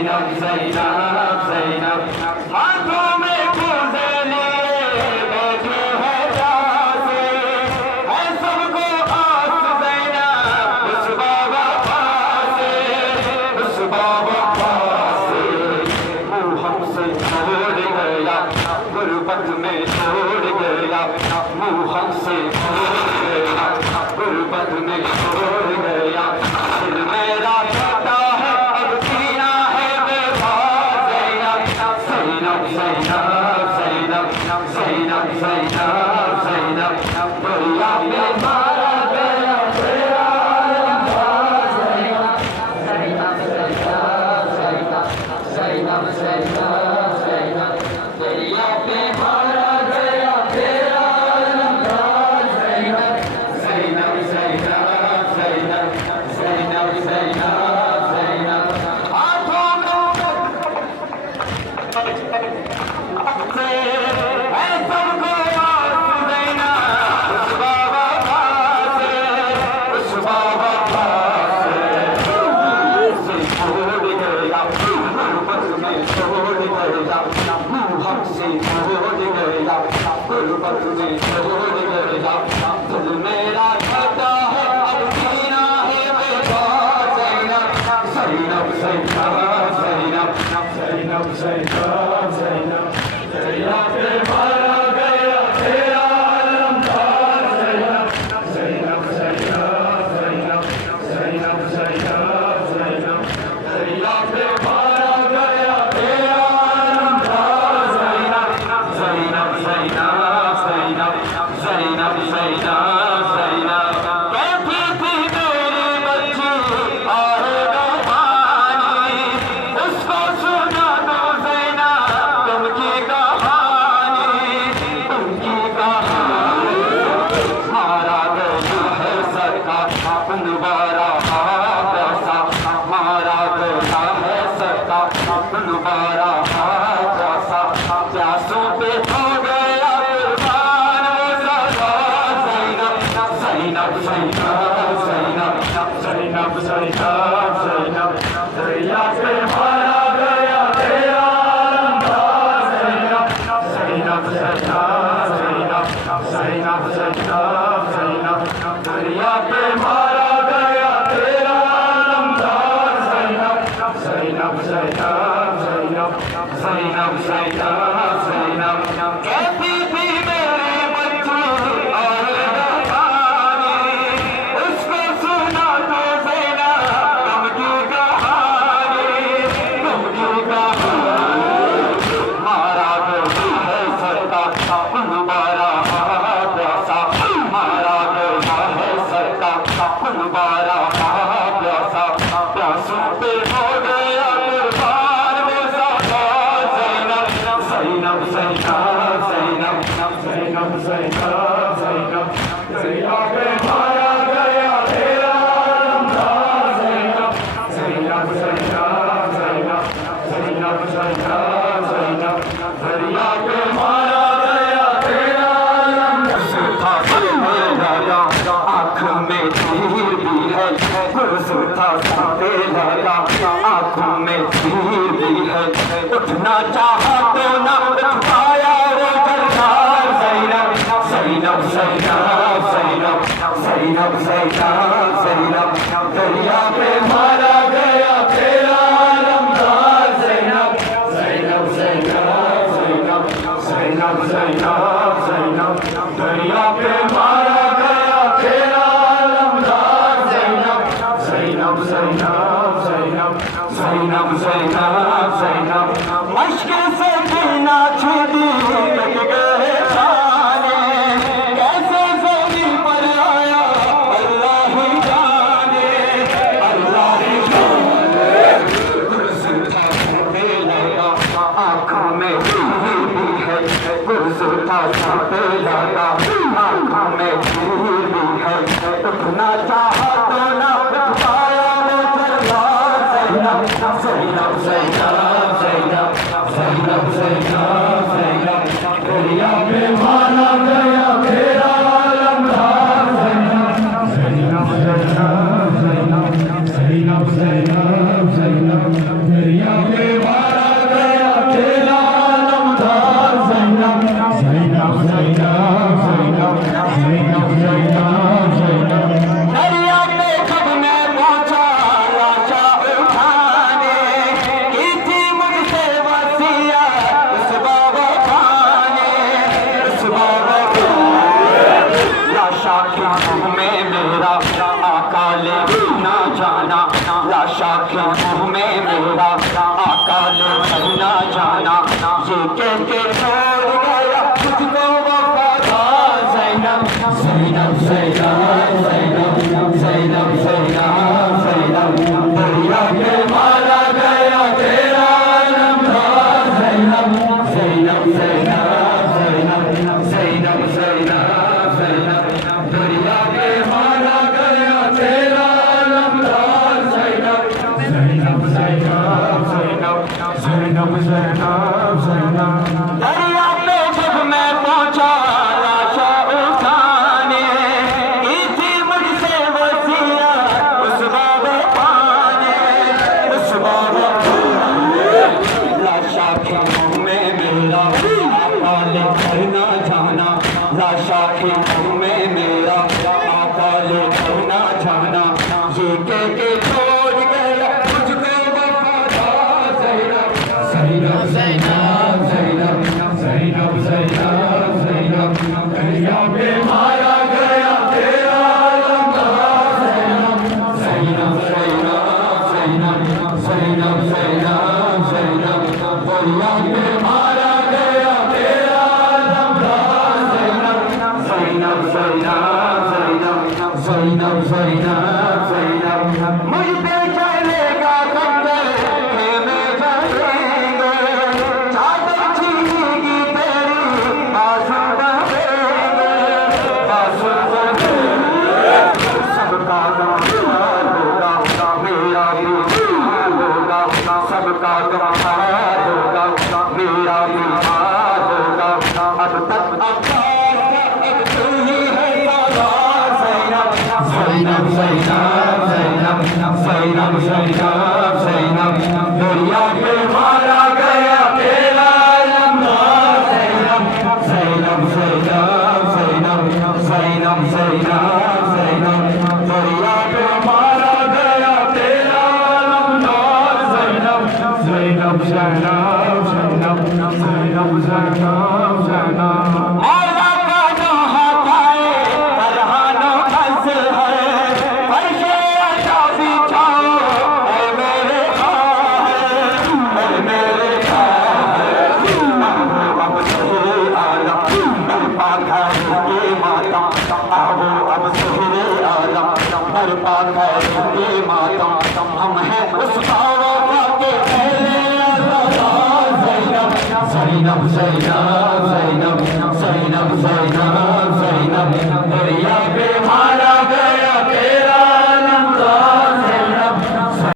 ज़ैनब ज़ैनब ज़ैनब हाथों में पूजे लिए बैठी है जासे है सबको आस ज़ैनब उस बाबा पासे उस बाबा पासे मुँह हमसे छोड़ गया गुरबत में छोड़ गया मुँह हमसे छोड़ गया गुरबत में छोड़ गया दिल मेरा कहता है अब जीना है बेबास ज़ैनब ज़ैनब ज़ैनब ज़ैनब ज़ैनब ज़ैनब दरिया में मारा गया तेरा अंदाज़ ज़ैनब ज़ैनब ज़ैनब ज़ैनब ज़ैनब ज़ैनब दरिया पे मारा गया तेरा अंदाज़ ज़ैनब ज़ैनब ज़ैनब ज़ैनब ज़ैनब ज़ैनब ज़ैनब हाथों में है सबको आस ज़ैनब उस बाबा पासे उस बाबा पासे से छोड़ गया गुरबत में छोड़ गया मुँह हमसे छोड़ गया गुरबत में छोड़ गया दिल मेरा कहता है अब जीना है बेबास ज़ैनब ज़ैनब ज़ैनब ज़ैनब ज़ैनब ज़ैनब दरिया पे मारा गया तेरा अलमदार ज़ैनब ज़ैनब ज़ैनब ज़ैनब ज़ैनब ज़ैनब दरिया पे मारा गया तेरा अलमदार ज़ैनब ज़ैनब ज़ैनब ज़ैनब ज़ैनब ज़ैनब कहती थी मेरी बच्ची आएगा पानी उसको सुना दो ज़ैनब तुमकी कहानी मारा गया है सरकार दोबारा पैसा मारा गया है सरकार दोबारा पैसा प्यासों पे हो गया कुर्बान वो सदा ज़ैनब ज़ैनब ज़ैनब ज़ैनब ज़ैनब ज़ैनब ज़ैनब दरिया पे मारा गया तेरा अंदाज़ ज़ैनब ज़ैनब ज़ैनब ज़ैनब ज़ैनब ज़ैनब दरिया पे मारा गया तेरा अंदाज़ ज़ैनब ज़ैनब ज़ैनब ज़ैनब ज़ैनब ज़ैनब कहती थी मेरी बच्ची आएगा पानी उसको सुना दो ज़ैनब तुमकी कहानी मारा गया है सरकार दोबारा प्यासा मारा गया है सरकार दोबारा प्यासा प्यासों पे हो गया कुर्बान वो सदा ज़ैनब ज़ैनब ज़ैनब ज़ैनब ज़ैनब ज़ैनब दरिया पे मारा गया तेरा अंदाज़ ज़ैनब ज़ैनब ज़ैनब ज़ैनब ज़ैनब ज़ैनब दरिया पे मारा गया तेरा अंदाज़ आँख में तीर भी है गुरसुथा साथे लगा आँखों में तीर भी है उठना चाहा तो न उठ पाया वो सरकार ज़ैनब ज़ैनब ज़ैनब ज़ैनब ज़ैनब ज़ैनब ज़ैनब दरिया पे मारा गया तेरा अलमदार ज़ैनब ज़ैनब ज़ैनब ज़ैनब ज़ैनब ज़ैनब दरिया पे मारा गया तेरा अलमदार ज़ैनब ज़ैनब ज़ैनब ज़ैनब ज़ैनब ज़ैनब मुश्किल से जीना छूटी कट गए जाने कैसे ज़मीन पर आया अल्लाह ही जाने अल्लाह ही जाने गुरसुथा साथे लगा आँखों में तीर भी है गुरसुथा साथे लगा आँखों में तीर भी है उठना चाहा तो न उठ पाया वो सरदार ज़ैनब ज़ैनब ज़ैनब ज़ैनब ज़ैनब ज़ैनब दरिया पे मारा गया तेरा अलमदार ज़ैनब ज़ैनब ज़ैनब ज़ैनब ज़ैनब ज़ैनब दरिया पे लाशा के मुंह में मेरा आका ले करना जाना ये कह के छोड़ गया तुझको वफादार ज़ैनब ज़ैनब ज़ैनब ज़ैनब ज़ैनब ज़ैनब ज़ैनब दरिया के मारा गया तेरा अलमदार ज़ैनब ज़ैनब ज़ैनब ज़ैनब ज़ैनब ज़ैनब ज़ैनब दरिया के मारा गया तेरा अलमदार ज़ैनब ज़ैनब ज़ैनब ज़ैनब ज़ैनब ज़ैनब ज़ैनब दरिया पे जब मैं पहुंचा लाशा उठाने की थी मुझसे वसिया उस बाबा पाने उस बाबा लाशा के मुंह में मेरा आका ले करना जाना लाशा के मुंह में मेरा आका ले करना जाना ये कह के छोड़ गया मुझको वफादार ज़ैनब ज़ैनब ज़ैनब ज़ैनब ज़ैनब ज़ैनब दरिया पे मारा गया तेरा अलमदार ज़ैनब ज़ैनब ज़ैनब ज़ैनब ज़ैनब ज़ैनब ज़ैनब दरिया पे मारा गया तेरा अलमदार ज़ैनब ज़ैनब ज़ैनब ज़ैनब ज़ैनब ज़ैनब ज़ैनब मुझ पे चलेगा कब्र खेमे चलेंगे चादर छीनेगी तेरी आंसू बहेंगे आंसू बहेंगे सबका गमहार होगा मेरा भी होगा सबका गमहार होगा मेरा भी होगा अब तक अब तू ही है सालार ज़ैनब ज़ैनब ज़ैनब ज़ैनब ज़ैनब ज़ैनब दरिया पे मारा गया तेरा अलमदार ज़ैनब ज़ैनब ज़ैनब ज़ैनब ज़ैनब ज़ैनब ज़ैनब दरिया पे मारा गया तेरा अलमदार ज़ैनब ज़ैनब ज़ैनब ज़ैनब ज़ैनब ज़ैनब ज़ैनब मौला का जो हटाए फरहानो अज़हर फर्शे अता बिछाओ ऐ मेरे खाहिर ऐ मेरे खाहिर अब सहेरे आला बरपा करेंगे माता आओ अब सहेरे आला बरपा करेंगे माता हम हैं उस बाबा के पहले ज़ैनब ज़ैनब ज़ैनब